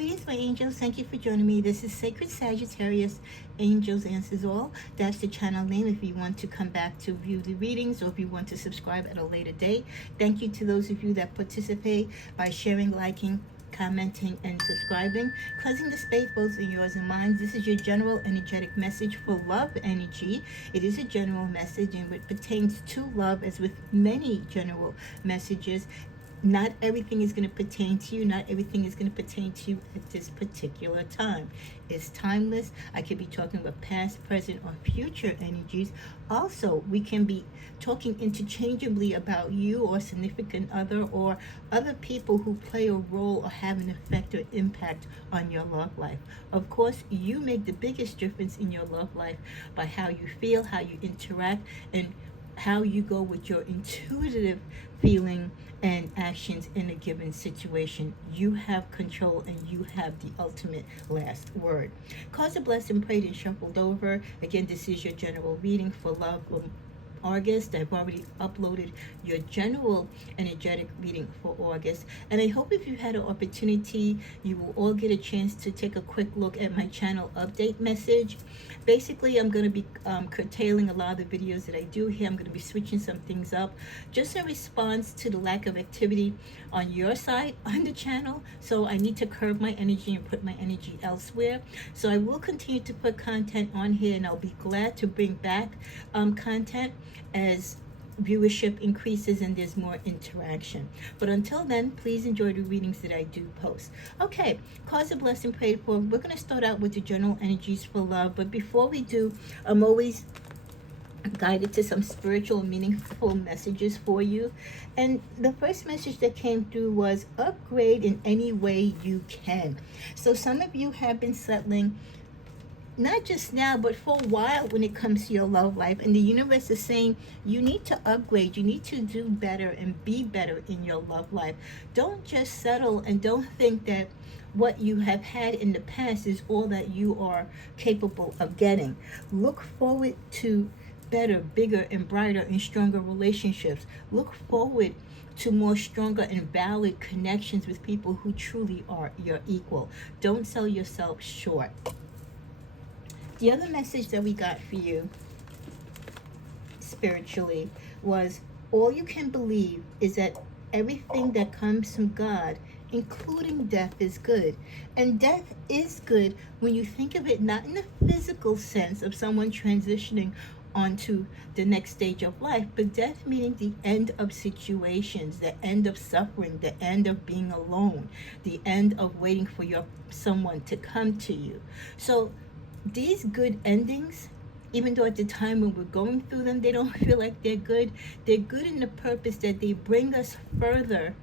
Greetings, my angels. Thank you for joining me. This is Sacred Sagittarius, Angels Answers All. That's the channel name if you want to come back to view the readings or if you want to subscribe at a later date. Thank you to those of you that participate by sharing, liking, commenting, and subscribing. Cleansing the space both in yours and mine. This is your general energetic message for love energy. It is a general message and it pertains to love, as with many general messages. Not everything is going to pertain to you. Not everything is going to pertain to you at this particular time. It's timeless. I could be talking about past, present, or future energies. Also, we can be talking interchangeably about you or significant other or other people who play a role or have an effect or impact on your love life. Of course, you make the biggest difference in your love life by how you feel, how you interact, and how you go with your intuitive feeling and actions in a given situation. You have control and you have the ultimate last word. Cards are blessed and prayed and shuffled over. Again, this is your general reading for love August. I've already uploaded your general energetic reading for August, and I hope if you had an opportunity, you will all get a chance to take a quick look at my channel update message. Basically, I'm going to be curtailing a lot of the videos that I do here. I'm going to be switching some things up just in response to the lack of activity on your side on the channel. So I need to curb my energy and put my energy elsewhere. So I will continue to put content on here, and I'll be glad to bring back content as viewership increases and there's more interaction. But until then, please enjoy the readings that I do post. Okay, cause a blessing prayed for. We're going to start out with the general energies for love, but before we do, I'm always guided to some spiritual meaningful messages for you. And the first message that came through was upgrade in any way you can. So some of you have been settling, not just now, but for a while when it comes to your love life. And the universe is saying you need to upgrade. You need to do better and be better in your love life. Don't just settle and don't think that what you have had in the past is all that you are capable of getting. Look forward to better, bigger, and brighter and stronger relationships. Look forward to more stronger and valid connections with people who truly are your equal. Don't sell yourself short. The other message that we got for you spiritually was all you can believe is that everything that comes from God, including death, is good. And death is good when you think of it not in the physical sense of someone transitioning onto the next stage of life, but death meaning the end of situations, the end of suffering, the end of being alone, the end of waiting for someone to come to you. So these good endings, even though at the time when we're going through them, they don't feel like they're good in the purpose that they bring us further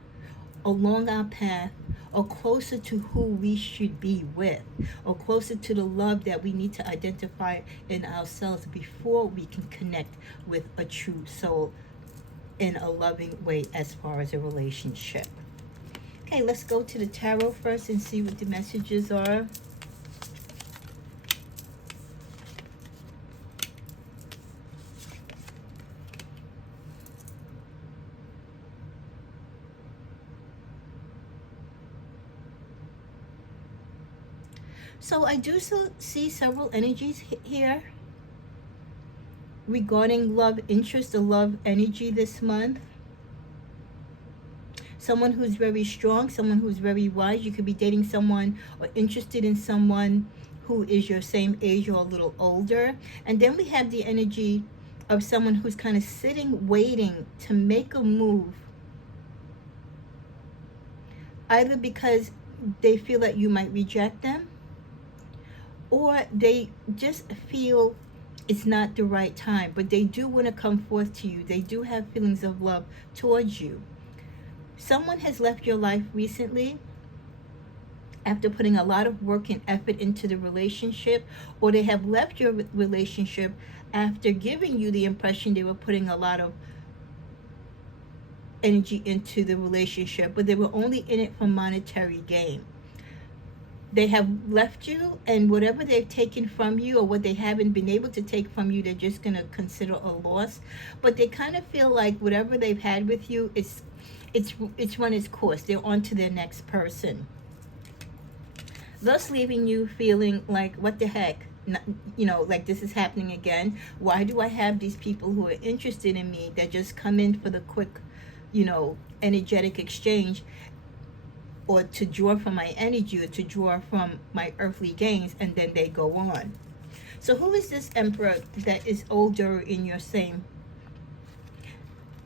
along our path, or closer to who we should be with, or closer to the love that we need to identify in ourselves before we can connect with a true soul in a loving way as far as a relationship. Okay, let's go to the tarot first and see what the messages are. So I do see several energies here regarding love interest or love energy this month. Someone who's very strong, someone who's very wise. You could be dating someone or interested in someone who is your same age or a little older. And then we have the energy of someone who's kind of sitting, waiting to make a move, either because they feel that you might reject them, or they just feel it's not the right time, but they do want to come forth to you. They do have feelings of love towards you. Someone has left your life recently after putting a lot of work and effort into the relationship, or they have left your relationship after giving you the impression they were putting a lot of energy into the relationship, but they were only in it for monetary gain. They have left you, and whatever they've taken from you or what they haven't been able to take from you, they're just going to consider a loss. But they kind of feel like whatever they've had with you, it's run its course. They're on to their next person. thus leaving you feeling like, what the heck? Not, like, this is happening again. Why do I have these people who are interested in me that just come in for the quick, energetic exchange, or to draw from my energy, or to draw from my earthly gains, and then they go on? So who is this emperor that is older in your same?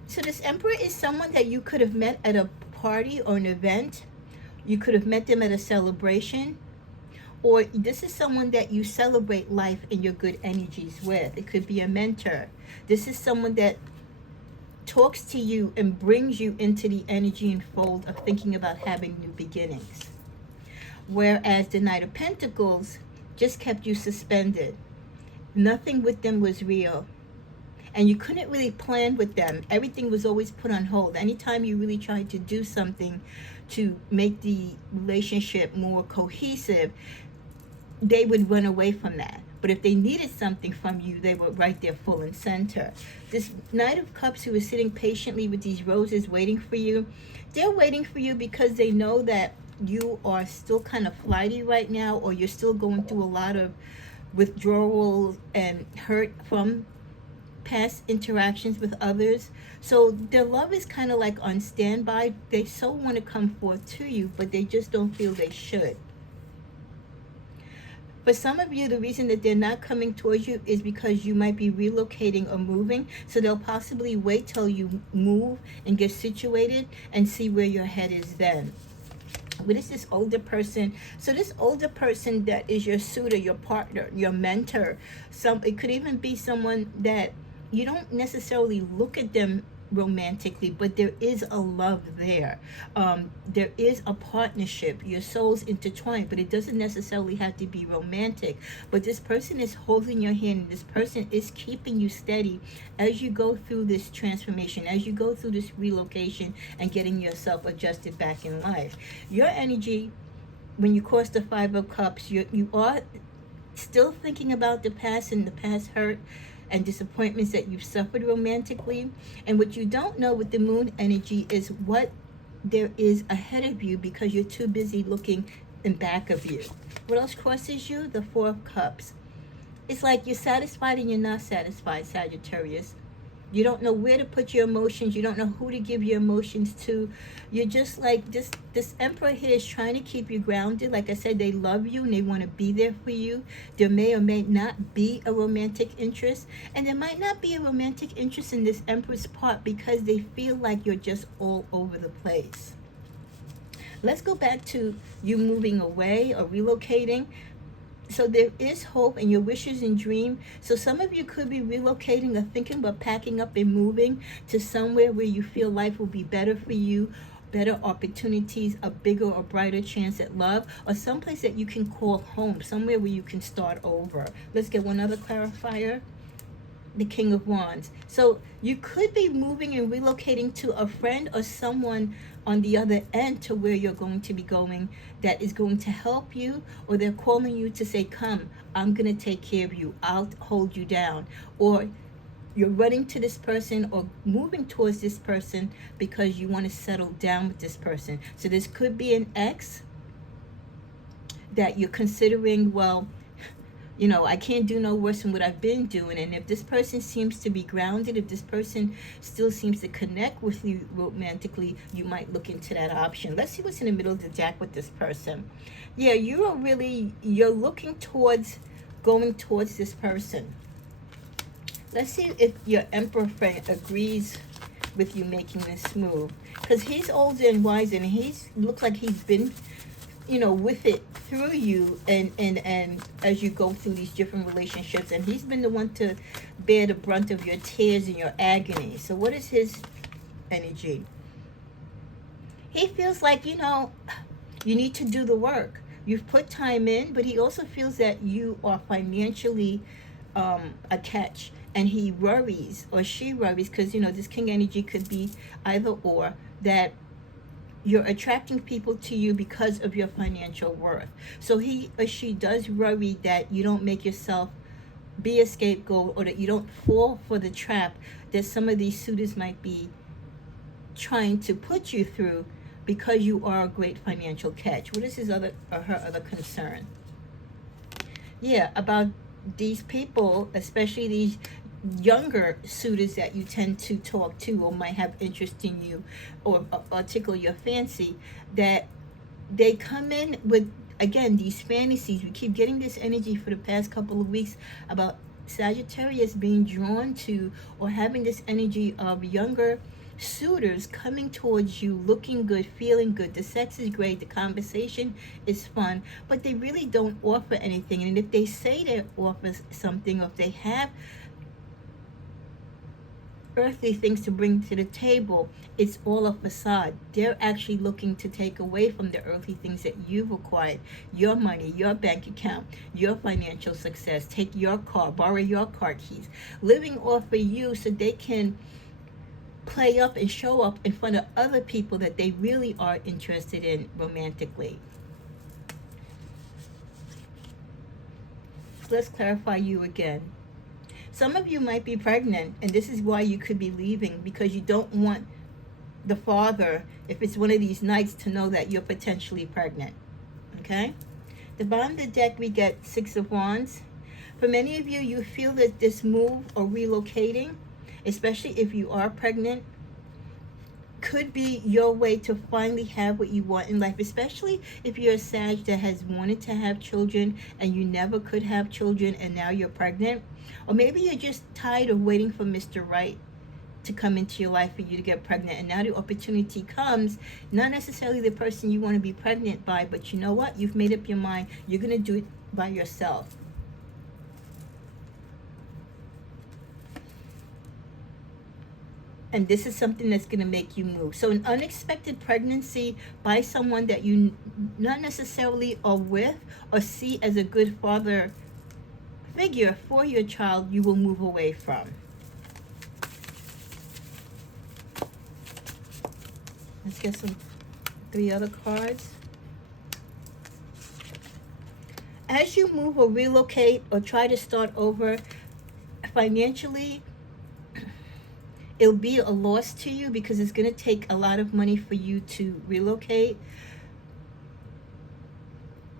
So this emperor is someone that you could have met at a party or an event. You could have met them at a celebration, or this is someone that you celebrate life and your good energies with. It could be a mentor. This is someone that talks to you and brings you into the energy and fold of thinking about having new beginnings. Whereas the Knight of Pentacles just kept you suspended. Nothing with them was real. And you couldn't really plan with them. Everything was always put on hold. Anytime you really tried to do something to make the relationship more cohesive, they would run away from that. But if they needed something from you, they were right there full and center. This Knight of Cups who is sitting patiently with these roses waiting for you, they're waiting for you because they know that you are still kind of flighty right now, or you're still going through a lot of withdrawal and hurt from past interactions with others. So their love is kind of like on standby. They so want to come forth to you, but they just don't feel they should. For some of you, the reason that they're not coming towards you is because you might be relocating or moving. So they'll possibly wait till you move and get situated and see where your head is then. What is this older person? So this older person that is your suitor, your partner, your mentor. It could even be someone that you don't necessarily look at them romantically, but there is a love there. There is a partnership. Your souls intertwined, but it doesn't necessarily have to be romantic. But this person is holding your hand, and this person is keeping you steady as you go through this transformation, as you go through this relocation and getting yourself adjusted back in life. Your energy, when you cross the Five of Cups, you are still thinking about the past and the past hurt and disappointments that you've suffered romantically. And what you don't know with the moon energy is what there is ahead of you, because you're too busy looking in back of you. What else crosses you? The Four of Cups. It's like you're satisfied and you're not satisfied, Sagittarius. You don't know where to put your emotions. You don't know who to give your emotions to. You're just like this emperor here is trying to keep you grounded. Like I said, they love you and they want to be there for you. There may or may not be a romantic interest. And there might not be a romantic interest in this emperor's part because they feel like you're just all over the place. Let's go back to you moving away or relocating. So there is hope in your wishes and dream. So some of you could be relocating or thinking about packing up and moving to somewhere where you feel life will be better for you, better opportunities, a bigger or brighter chance at love, or someplace that you can call home, somewhere where you can start over. Let's get one other clarifier. The King of Wands. So you could be moving and relocating to a friend or someone on the other end to where you're going to be going that is going to help you, or they're calling you to say, come, I'm going to take care of you, I'll hold you down. Or you're running to this person or moving towards this person because you want to settle down with this person. So this could be an ex that you're considering, well, I can't do no worse than what I've been doing. And if this person seems to be grounded, if this person still seems to connect with you romantically, you might look into that option. Let's see what's in the middle of the deck with this person. Yeah, you're looking towards going towards this person. Let's see if your emperor friend agrees with you making this move. Because he's older and wiser, and looks like he's been with it through you and as you go through these different relationships, and he's been the one to bear the brunt of your tears and your agony. So what is his energy? He feels like, you need to do the work. You've put time in, but he also feels that you are financially a catch, and he worries, or she worries, because this king energy could be either or, that you're attracting people to you because of your financial worth. So he or she does worry that you don't make yourself be a scapegoat, or that you don't fall for the trap that some of these suitors might be trying to put you through, because you are a great financial catch. What is his other or her other concern? Yeah, about these people, especially these younger suitors that you tend to talk to or might have interest in you, or tickle your fancy, that they come in with, again, these fantasies. We keep getting this energy for the past couple of weeks about Sagittarius being drawn to or having this energy of younger suitors coming towards you, looking good, feeling good. The sex is great, the conversation is fun, but they really don't offer anything. And if they say they offer something, or if they have earthly things to bring to the table, it's all a facade. They're actually looking to take away from the earthly things that you've acquired: your money, your bank account, your financial success. Take your car, borrow your car keys, living off of you so they can play up and show up in front of other people that they really are interested in romantically. Let's clarify you again. Some of you might be pregnant, and this is why you could be leaving, because you don't want the father, if it's one of these nights, to know that you're potentially pregnant. Okay? The bottom of the deck, we get Six of Wands. For many of you, you feel that this move or relocating, especially if you are pregnant, could be your way to finally have what you want in life, especially if you're a Sag that has wanted to have children and you never could have children and now you're pregnant. Or maybe you're just tired of waiting for Mr. Right to come into your life for you to get pregnant, and now the opportunity comes, not necessarily the person you want to be pregnant by, but you know what? You've made up your mind. You're going to do it by yourself. And this is something that's going to make you move. So an unexpected pregnancy by someone that you not necessarily are with or see as a good father figure for your child, you will move away from. Let's get some 3 other cards. As you move or relocate or try to start over financially, it'll be a loss to you because it's going to take a lot of money for you to relocate.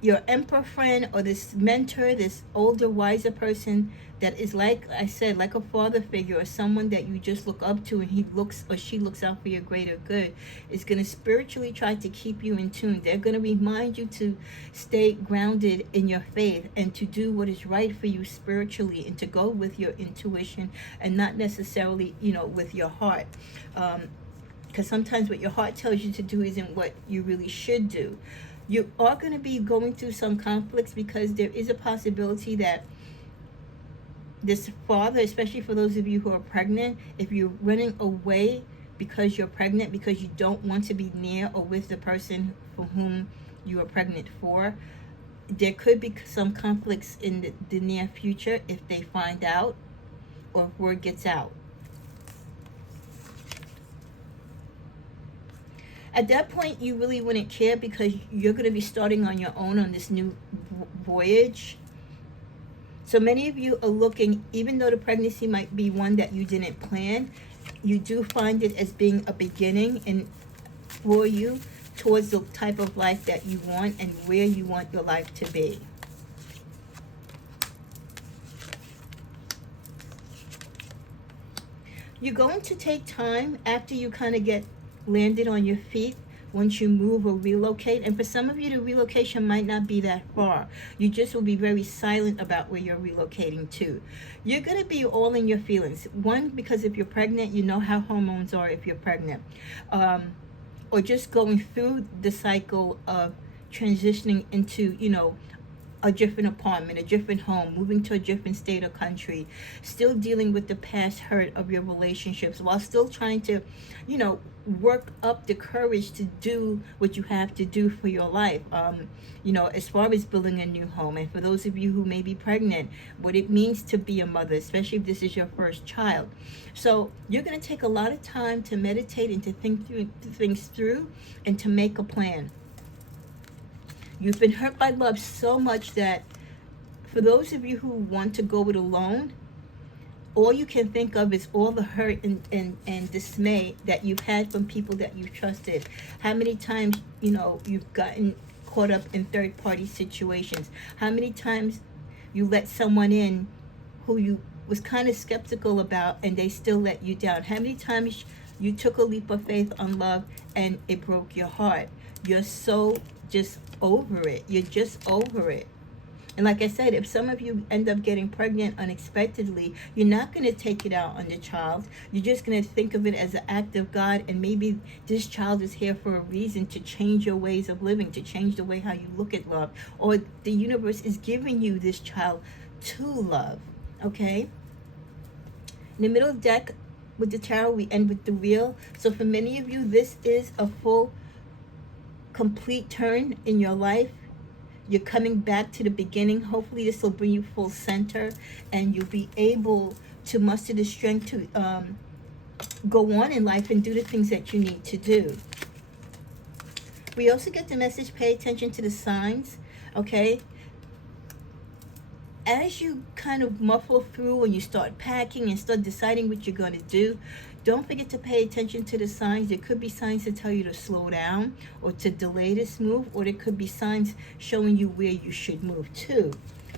Your emperor friend or this mentor, this older, wiser person that is, like I said, like a father figure or someone that you just look up to, and he looks or she looks out for your greater good, is going to spiritually try to keep you in tune. They're going to remind you to stay grounded in your faith and to do what is right for you spiritually, and to go with your intuition and not necessarily, with your heart. Because sometimes what your heart tells you to do isn't what you really should do. You are going to be going through some conflicts because there is a possibility that this father, especially for those of you who are pregnant, if you're running away because you're pregnant, because you don't want to be near or with the person for whom you are pregnant for, there could be some conflicts in the near future if they find out or if word gets out. At that point, you really wouldn't care because you're going to be starting on your own on this new voyage. So many of you are looking, even though the pregnancy might be one that you didn't plan, you do find it as being a beginning and for you towards the type of life that you want and where you want your life to be. You're going to take time after you kind of get landed on your feet, once you move or relocate. And for some of you, the relocation might not be that far. You just will be very silent about where you're relocating to. You're going to be all in your feelings. One, because if you're pregnant, you know how hormones are if you're pregnant. Or just going through the cycle of transitioning into, a different apartment, a different home, moving to a different state or country, still dealing with the past hurt of your relationships while still trying to, work up the courage to do what you have to do for your life, as far as building a new home. And for those of you who may be pregnant, what it means to be a mother, especially if this is your first child. So you're going to take a lot of time to meditate and to think things through and to make a plan. You've been hurt by love so much that for those of you who want to go it alone, all you can think of is all the hurt and dismay that you've had from people that you've trusted. How many times, you've gotten caught up in third party situations? How many times you let someone in who you was kind of skeptical about and they still let you down? How many times you took a leap of faith on love and it broke your heart? You're so just over it. You're just over it. And like I said, if some of you end up getting pregnant unexpectedly, you're not going to take it out on the child. You're just going to think of it as an act of God, and maybe this child is here for a reason, to change your ways of living, to change the way how you look at love. Or the universe is giving you this child to love, okay? In the middle deck with the tarot, we end with the wheel. So for many of you, this is a full, complete turn in your life. You're coming back to the beginning. Hopefully this will bring you full center, and you'll be able to muster the strength to go on in life and do the things that you need to do. We also get the message, pay attention to the signs, okay? As you kind of muffle through and you start packing and start deciding what you're going to do, don't forget to pay attention to the signs. There could be signs to tell you to slow down or to delay this move, or there could be signs showing you where you should move to.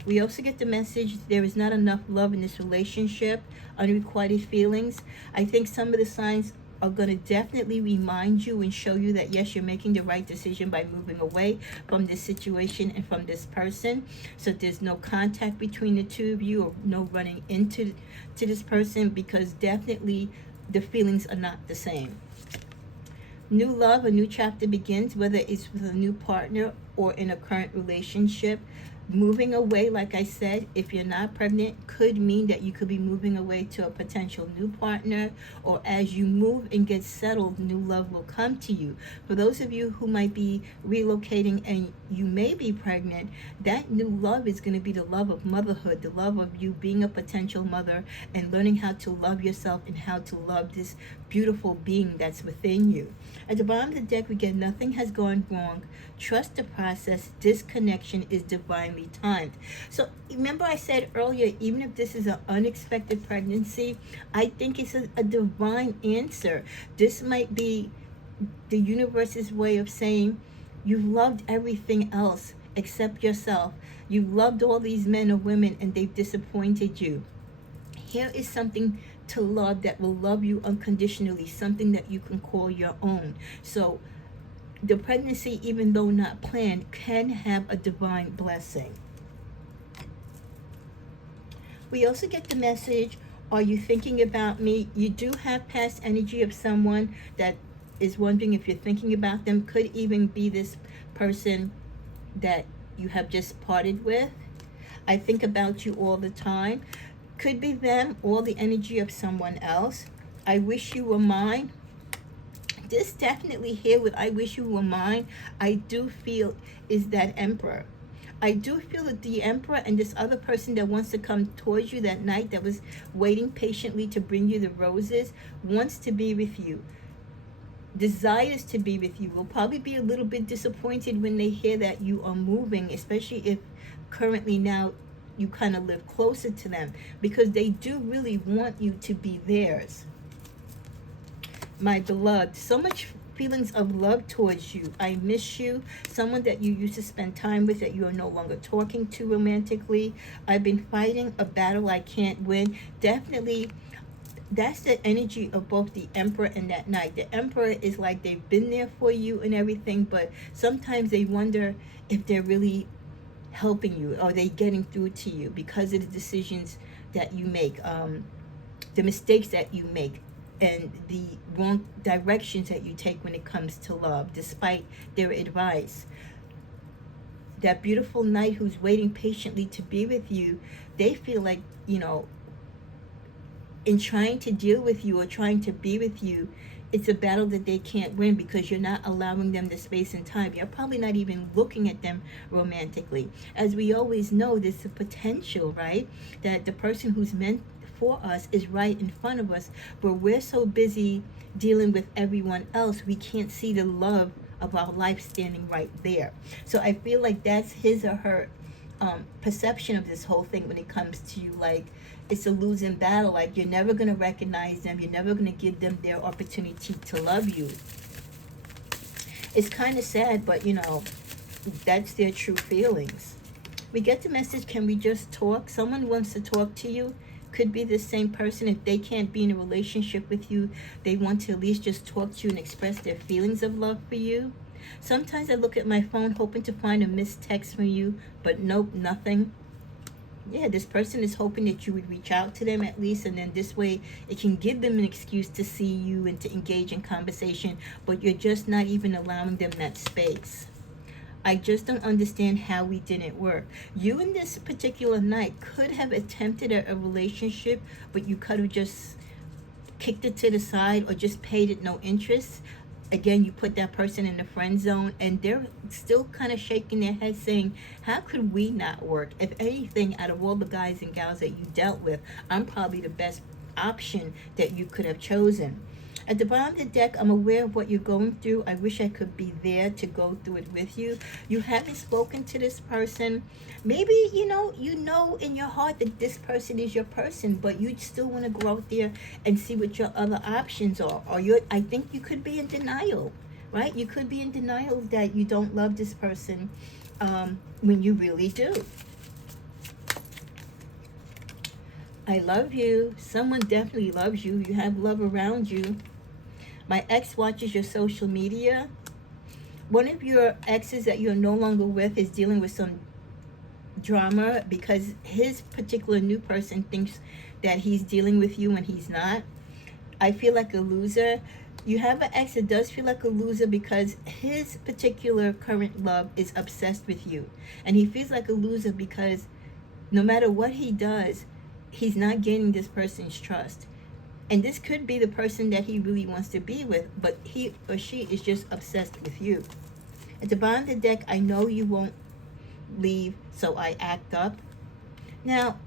We also get the message, there is not enough love in this relationship, unrequited feelings. I think some of the signs are going to definitely remind you and show you that yes, you're making the right decision by moving away from this situation and from this person. So there's no contact between the two of you, or no running into this person, because definitely the feelings are not the same. New love, a new chapter begins, whether it's with a new partner or in a current relationship. Moving away, like I said, if you're not pregnant, could mean that you could be moving away to a potential new partner, or as you move and get settled, new love will come to you. For those of you who might be relocating and you may be pregnant, that new love is going to be the love of motherhood, the love of you being a potential mother and learning how to love yourself and how to love this beautiful being that's within you. At the bottom of the deck, we get nothing has gone wrong. Trust the process. This connection is divinely timed. So remember I said earlier, even if this is an unexpected pregnancy, I think it's a divine answer. This might be the universe's way of saying, you've loved everything else except yourself. You've loved all these men or women and they've disappointed you. Here is something to love that will love you unconditionally, something that you can call your own. So the pregnancy, even though not planned, can have a divine blessing. We also get the message, are you thinking about me? You do have past energy of someone that is wondering if you're thinking about them. Could even be this person that you have just parted with. I think about you all the time. Could be them or the energy of someone else. I wish you were mine. This definitely here with I wish you were mine, I do feel is that Emperor. I do feel that the Emperor and this other person that wants to come towards you that night, that was waiting patiently to bring you the roses, wants to be with you, desires to be with you, will probably be a little bit disappointed when they hear that you are moving, especially if currently now you kind of live closer to them, because they do really want you to be theirs. My beloved, so much feelings of love towards you. I miss you. Someone that you used to spend time with that you are no longer talking to romantically. I've been fighting a battle I can't win. Definitely, that's the energy of both the Emperor and that Knight. The Emperor is like they've been there for you and everything, but sometimes they wonder if they're really helping you. Are they getting through to you because of the decisions that you make, the mistakes that you make, and the wrong directions that you take when it comes to love, despite their advice. That beautiful knight who's waiting patiently to be with you, they feel like, in trying to deal with you or trying to be with you, it's a battle that they can't win because you're not allowing them the space and time. You're probably not even looking at them romantically. As we always know, there's a potential, right, that the person who's meant for us is right in front of us, but we're so busy dealing with everyone else, we can't see the love of our life standing right there. So I feel like that's his or her perception of this whole thing when it comes to you, like, it's a losing battle. Like, you're never going to recognize them. You're never going to give them their opportunity to love you. It's kind of sad, but that's their true feelings. We get the message, can we just talk? Someone wants to talk to you. Could be the same person. If they can't be in a relationship with you, they want to at least just talk to you and express their feelings of love for you. Sometimes I look at my phone hoping to find a missed text from you, but nope, nothing. Yeah, this person is hoping that you would reach out to them at least, and then this way it can give them an excuse to see you and to engage in conversation, but you're just not even allowing them that space. I just don't understand how we didn't work. You in this particular night could have attempted a relationship, but you could have just kicked it to the side or just paid it no interest. Again, you put that person in the friend zone, and they're still kind of shaking their head saying, how could we not work? If anything, out of all the guys and gals that you dealt with, I'm probably the best option that you could have chosen. At the bottom of the deck, I'm aware of what you're going through. I wish I could be there to go through it with you. You haven't spoken to this person. Maybe, you know in your heart that this person is your person, but you still want to go out there and see what your other options are. Or I think you could be in denial, right? You could be in denial that you don't love this person when you really do. I love you. Someone definitely loves you. You have love around you. My ex watches your social media. One of your exes that you're no longer with is dealing with some drama because his particular new person thinks that he's dealing with you when he's not. I feel like a loser. You have an ex that does feel like a loser because his particular current love is obsessed with you. And he feels like a loser because no matter what he does, he's not gaining this person's trust. And this could be the person that he really wants to be with, but he or she is just obsessed with you. At the bottom of the deck, I know you won't leave, so I act up. Now,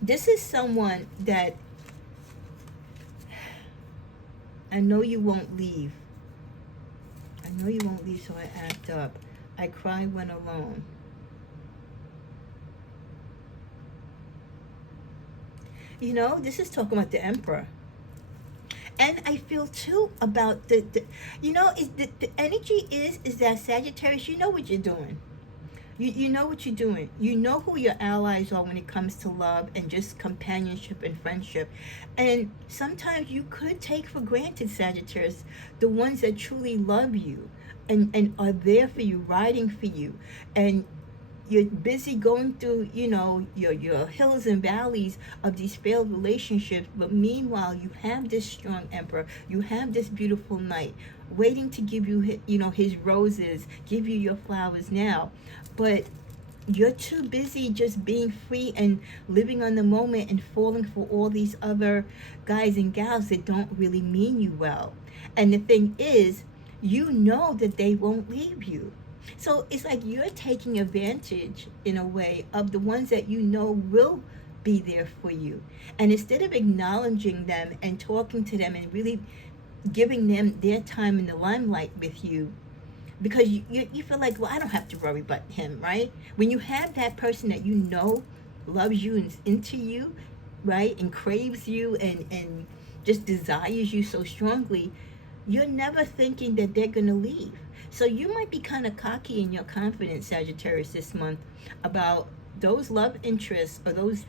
this is someone that I know you won't leave. I know you won't leave, so I act up. I cry when alone. This is talking about the Emperor. And I feel too about the energy is that Sagittarius, you know what you're doing. You know what you're doing. You know who your allies are when it comes to love and just companionship and friendship. And sometimes you could take for granted, Sagittarius, the ones that truly love you and are there for you, riding for you. And you're busy going through, your hills and valleys of these failed relationships. But meanwhile, you have this strong Emperor. You have this beautiful knight waiting to give you, his roses, give you your flowers now. But you're too busy just being free and living on the moment and falling for all these other guys and gals that don't really mean you well. And the thing is, you know that they won't leave you. So it's like you're taking advantage, in a way, of the ones that you know will be there for you. And instead of acknowledging them and talking to them and really giving them their time in the limelight with you, because you feel like, well, I don't have to worry about him, right? When you have that person that you know loves you and is into you, right, and craves you and just desires you so strongly, you're never thinking that they're going to leave. So you might be kind of cocky in your confidence, Sagittarius, this month about those love interests or those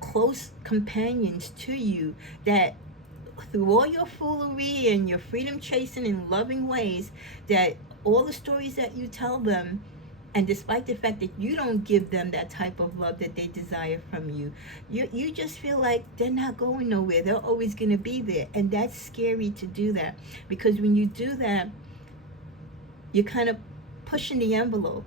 close companions to you that through all your foolery and your freedom chasing in loving ways, that all the stories that you tell them, and despite the fact that you don't give them that type of love that they desire from you, you just feel like they're not going nowhere. They're always going to be there. And that's scary to do that, because when you do that, you're kind of pushing the envelope.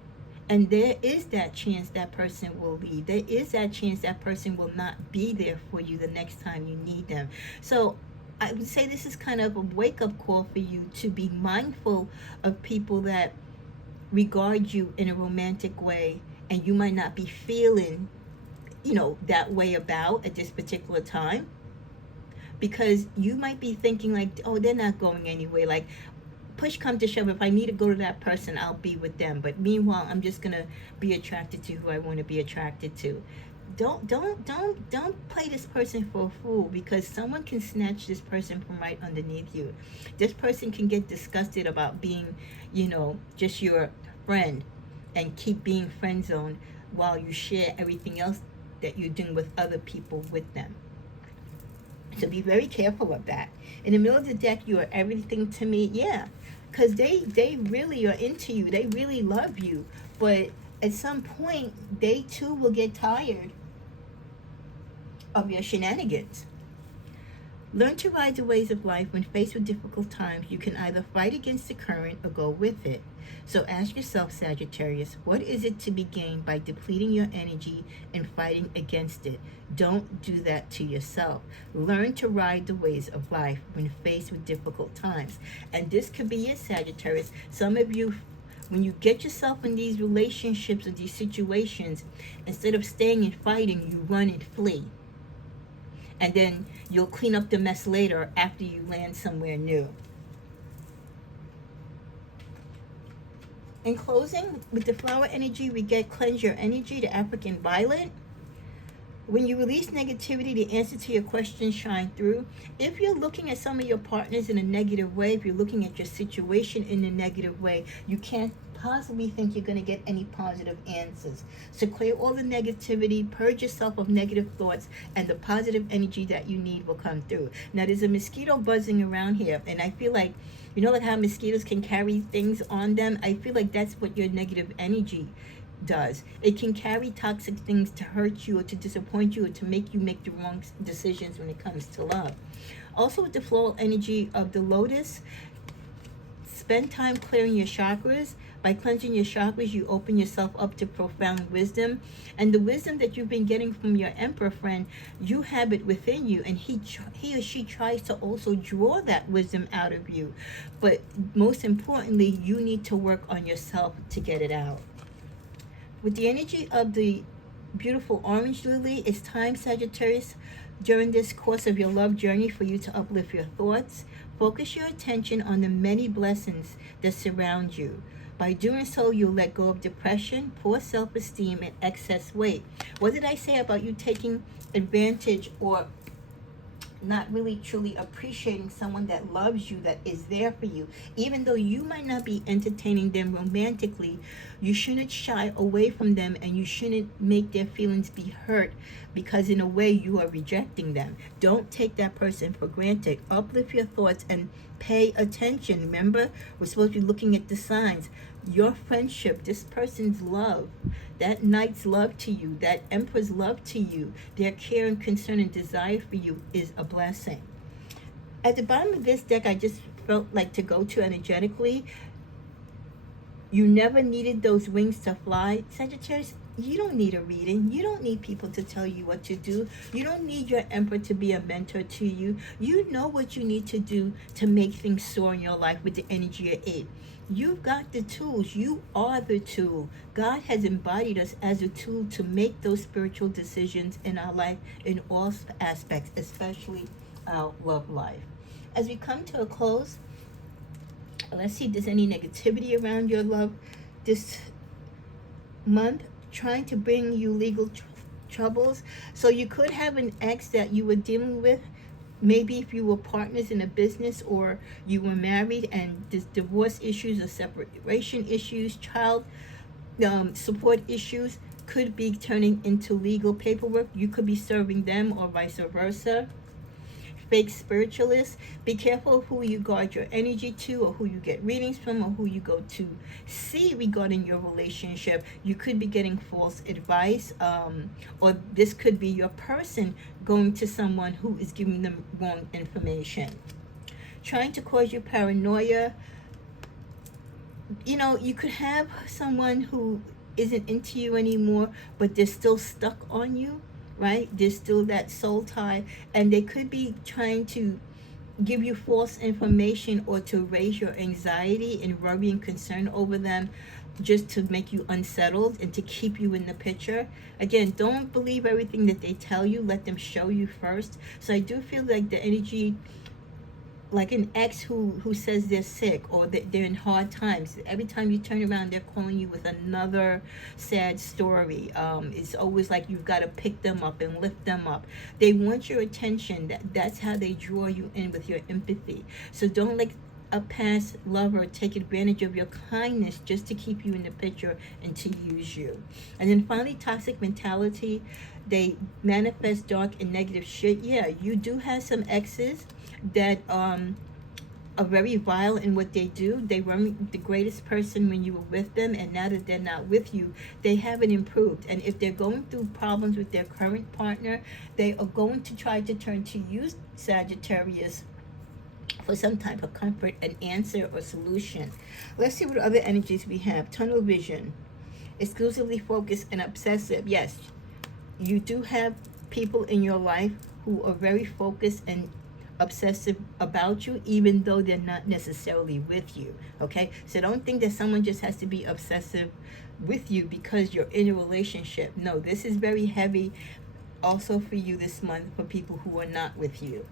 And there is that chance that person will leave. There is that chance that person will not be there for you the next time you need them. So I would say this is kind of a wake-up call for you to be mindful of people that regard you in a romantic way, and you might not be feeling, that way about at this particular time. Because you might be thinking like, oh, they're not going anywhere. Like, push come to shove, if I need to go to that person, I'll be with them. But meanwhile, I'm just going to be attracted to who I want to be attracted to. don't play this person for a fool, because someone can snatch this person from right underneath you. This person can get disgusted about being, just your friend, and keep being friend zoned while you share everything else that you're doing with other people with them. So be very careful of that. In the middle of the deck, you are everything to me. Yeah, because they really are into you. They really love you. But at some point, they too will get tired of your shenanigans. Learn to ride the waves of life. When faced with difficult times, you can either fight against the current or go with it. So ask yourself, Sagittarius, what is it to be gained by depleting your energy and fighting against it? Don't do that to yourself. Learn to ride the waves of life when faced with difficult times. And this could be it, Sagittarius. Some of you, when you get yourself in these relationships or these situations, instead of staying and fighting, you run and flee. And then you'll clean up the mess later after you land somewhere new. In closing, with the flower energy, we get cleanse your energy, the African violet. When you release negativity, the answer to your questions shine through. If you're looking at some of your partners in a negative way, if you're looking at your situation in a negative way, you can't possibly think you're going to get any positive answers. So clear all the negativity, purge yourself of negative thoughts, and the positive energy that you need will come through. Now, there's a mosquito buzzing around here, and I feel like, like how mosquitoes can carry things on them? I feel like that's what your negative energy does. It can carry toxic things to hurt you or to disappoint you or to make you make the wrong decisions when it comes to love. Also, with the floral energy of the lotus, spend time clearing your chakras. By cleansing your chakras, you open yourself up to profound wisdom. And the wisdom that you've been getting from your emperor friend, you have it within you. And he or she tries to also draw that wisdom out of you. But most importantly, you need to work on yourself to get it out. With the energy of the beautiful orange lily, it's time, Sagittarius, during this course of your love journey, for you to uplift your thoughts. Focus your attention on the many blessings that surround you. By doing so, you'll let go of depression, poor self-esteem, and excess weight. What did I say about you taking advantage or not really truly appreciating someone that loves you, that is there for you? Even though you might not be entertaining them romantically, you shouldn't shy away from them, and you shouldn't make their feelings be hurt, because in a way you are rejecting them. Don't take that person for granted. Uplift your thoughts and pay attention. Remember, we're supposed to be looking at the signs. Your friendship, this person's love, that knight's love to you, that emperor's love to you, their care and concern and desire for you is a blessing. At the bottom of this deck, I just felt like to go to energetically. You never needed those wings to fly. Sagittarius, you don't need a reading. You don't need people to tell you what to do. You don't need your emperor to be a mentor to you. You know what you need to do to make things soar in your life with the energy of 8. You've got the tools. You are the tool. God has embodied us as a tool to make those spiritual decisions in our life in all aspects, especially our love life. As we come to a close, let's see if there's any negativity around your love this month, trying to bring you legal troubles. So you could have an ex that you were dealing with. Maybe if you were partners in a business, or you were married, and there's divorce issues or separation issues, child support issues could be turning into legal paperwork. You could be serving them, or vice versa. Fake spiritualists, be careful of who you guard your energy to, or who you get readings from, or who you go to see regarding your relationship. You could be getting false advice, or this could be your person going to someone who is giving them wrong information, trying to cause you paranoia. You could have someone who isn't into you anymore, but they're still stuck on you, right? There's still that soul tie, and they could be trying to give you false information, or to raise your anxiety and worry and concern over them, just to make you unsettled and to keep you in the picture. Again, don't believe everything that they tell you. Let them show you first. So I do feel like the energy like an ex who says they're sick or that they're in hard times. Every time you turn around, they're calling you with another sad story. It's always like you've got to pick them up and lift them up. They want your attention. That's how they draw you in with your empathy. So don't let a past lover take advantage of your kindness just to keep you in the picture and to use you. And then finally, toxic mentality. They manifest dark and negative shit. Yeah, you do have some exes that are very vile in what they do. They were the greatest person when you were with them, and now that they're not with you, they haven't improved. And if they're going through problems with their current partner, they are going to try to turn to you, Sagittarius, for some type of comfort, an answer, or solution. Let's see what other energies we have. Tunnel vision, exclusively focused and obsessive. Yes, you do have people in your life who are very focused and obsessive about you, even though they're not necessarily with you. Okay, so don't think that someone just has to be obsessive with you because you're in a relationship. No, this is very heavy also for you this month, for people who are not with you.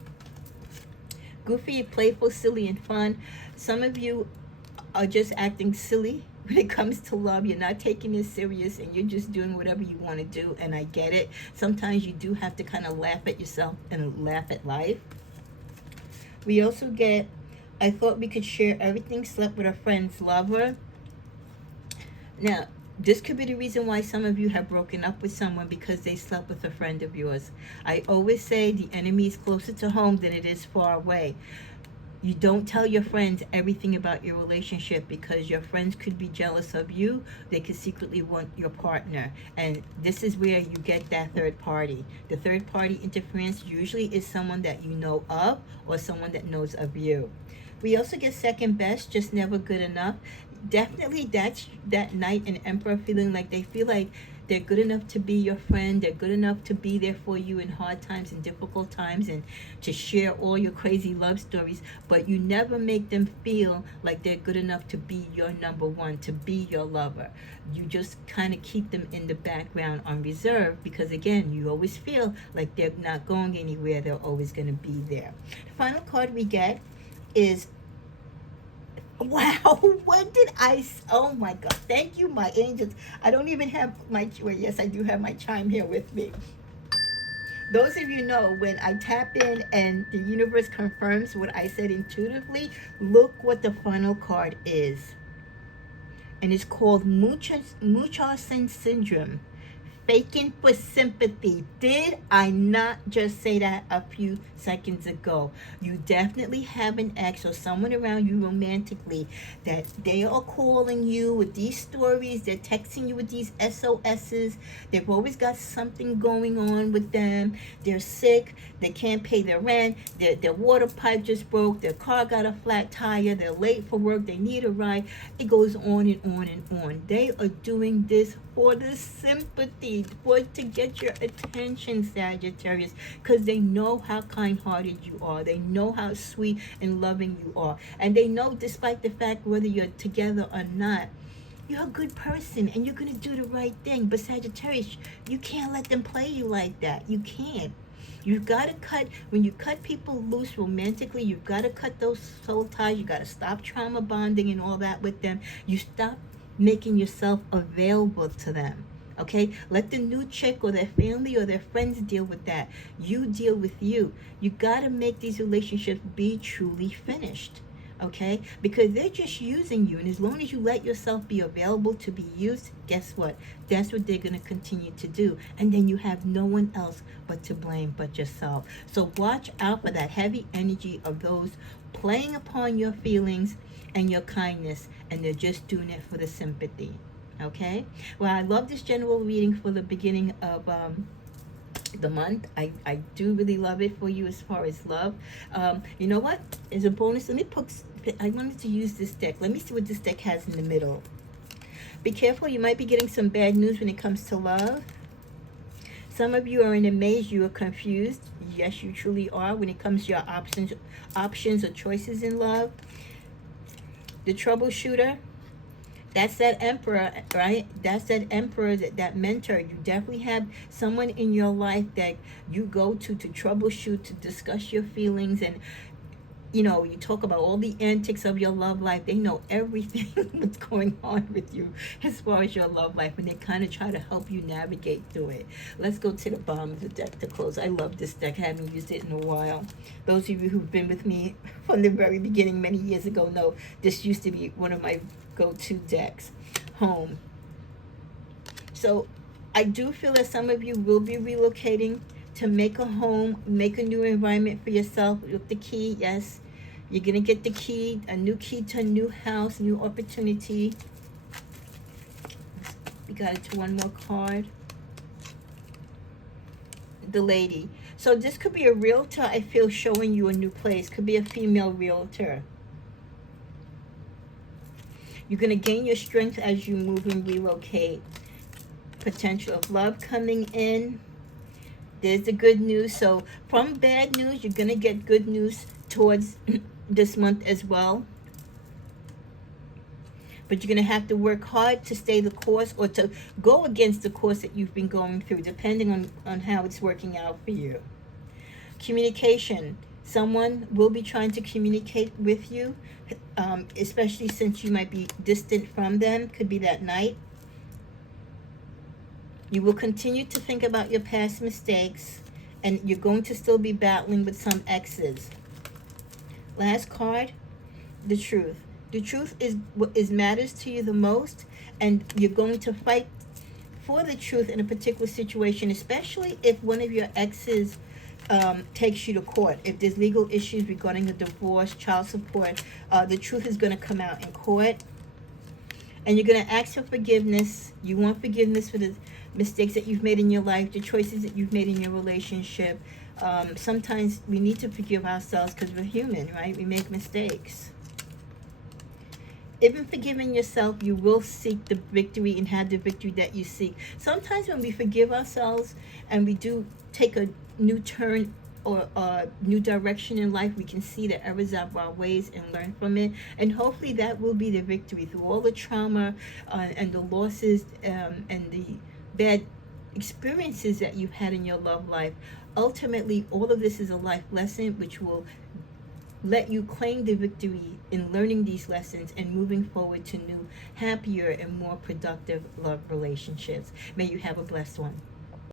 Goofy, playful, silly, and fun. Some of you are just acting silly when it comes to love. You're not taking it serious and you're just doing whatever you want to do, and I get it. Sometimes you do have to kind of laugh at yourself and laugh at life. We also get, I thought we could share everything, slept with a friend's lover. Now, this could be the reason why some of you have broken up with someone, because they slept with a friend of yours. I always say the enemy is closer to home than it is far away. You don't tell your friends everything about your relationship, because your friends could be jealous of you. They could secretly want your partner. And this is where you get that third party. The third party interference usually is someone that you know of or someone that knows of you. We also get second best, just never good enough. Definitely that's that Knight and Emperor feeling, like they feel like they're good enough to be your friend. They're good enough to be there for you in hard times and difficult times, and to share all your crazy love stories. But you never make them feel like they're good enough to be your number one, to be your lover. You just kind of keep them in the background on reserve, because again, you always feel like they're not going anywhere. They're always going to be there. The final card we get is, wow, what did oh my God, thank you, my angels. I don't even have my, well, yes, I do have my chime here with me. Those of you know, when I tap in and the universe confirms what I said intuitively, look what the final card is. And it's called Munchausen syndrome. Faking for sympathy. Did I not just say that a few seconds ago? You definitely have an ex or someone around you romantically that they are calling you with these stories. They're texting you with these SOSs. They've always got something going on with them. They're sick. They can't pay their rent. Their water pipe just broke. Their car got a flat tire. They're late for work. They need a ride. It goes on and on and on. They are doing this for the sympathy, for to get your attention, Sagittarius, because they know how kind-hearted you are. They know how sweet and loving you are. And they know, despite the fact whether you're together or not, you're a good person and you're going to do the right thing. But Sagittarius, you can't let them play you like that. You can't. You've got to cut, when you cut people loose romantically, you've got to cut those soul ties. You got to stop trauma bonding and all that with them. You stop making yourself available to them. Okay, let the new chick or their family or their friends deal with that. You deal with you. You got to make these relationships be truly finished. Okay, because they're just using you, and as long as you let yourself be available to be used, guess what? That's what they're going to continue to do, and then you have no one else but to blame but yourself. So watch out for that heavy energy of those playing upon your feelings and your kindness, and they're just doing it for the sympathy. Okay, well, I love this general reading for the beginning of the month. I do really love it for you as far as love. You know what, as a bonus, let me put, I wanted to use this deck. Let me see what this deck has in the middle. Be careful, you might be getting some bad news when it comes to love. Some of you are in a maze. You are confused. Yes, you truly are when it comes to your options or choices in love. The troubleshooter, that's that emperor, right? That's that emperor, that mentor. You definitely have someone in your life that you go to troubleshoot, to discuss your feelings, and you know, you talk about all the antics of your love life. They know everything that's going on with you as far as your love life, and they kind of try to help you navigate through it. Let's go to the bottom of the deck to close. I love this deck. I haven't used it in a while. Those of you who've been with me from the very beginning many years ago know this used to be one of my go-to decks. Home. So I do feel that some of you will be relocating to make a home, make a new environment for yourself with the key. Yes, you're going to get the key, a new key to a new house, new opportunity. We got it to one more card. The Lady. So this could be a realtor, I feel, showing you a new place. Could be a female realtor. You're going to gain your strength as you move and relocate. Potential of love coming in. There's the good news. So from bad news, you're going to get good news towards this month as well. But you're going to have to work hard to stay the course, or to go against the course that you've been going through, depending on how it's working out for you. Communication. Someone will be trying to communicate with you, especially since you might be distant from them. Could be that night. You will continue to think about your past mistakes, and you're going to still be battling with some exes. Last card, the truth. The truth is what matters to you the most, and you're going to fight for the truth in a particular situation, especially if one of your exes takes you to court. If there's legal issues regarding a divorce, child support, the truth is going to come out in court. And you're going to ask for forgiveness. You want forgiveness for the mistakes that you've made in your life, the choices that you've made in your relationship. Sometimes we need to forgive ourselves because we're human, right? We make mistakes. Even forgiving yourself, you will seek the victory and have the victory that you seek. Sometimes when we forgive ourselves and we do take a new turn or a new direction in life, we can see the errors of our ways and learn from it. And hopefully that will be the victory through all the trauma and the losses and the bad experiences that you've had in your love life. Ultimately, all of this is a life lesson which will let you claim the victory in learning these lessons and moving forward to new, happier, and more productive love relationships. May you have a blessed one.